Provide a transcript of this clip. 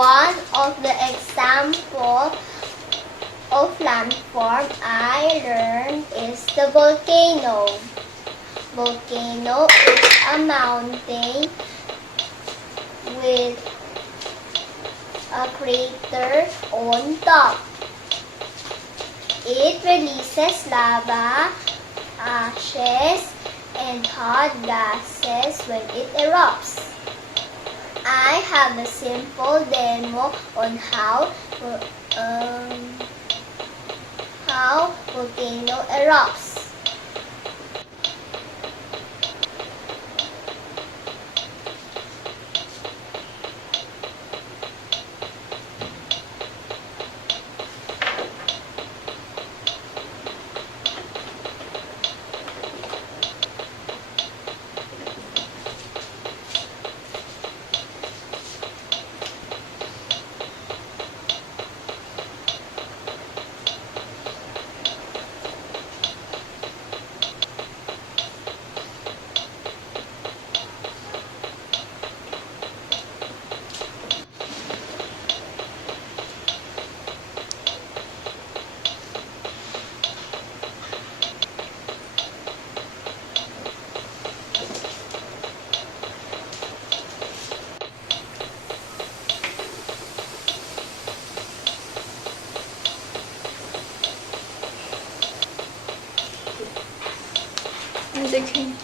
One of the examples of landform I learned is the volcano. Volcano is a mountain with a crater on top. It releases lava, ashes, and hot gases when it erupts. I have a simple demo on how volcano erupts. As a king.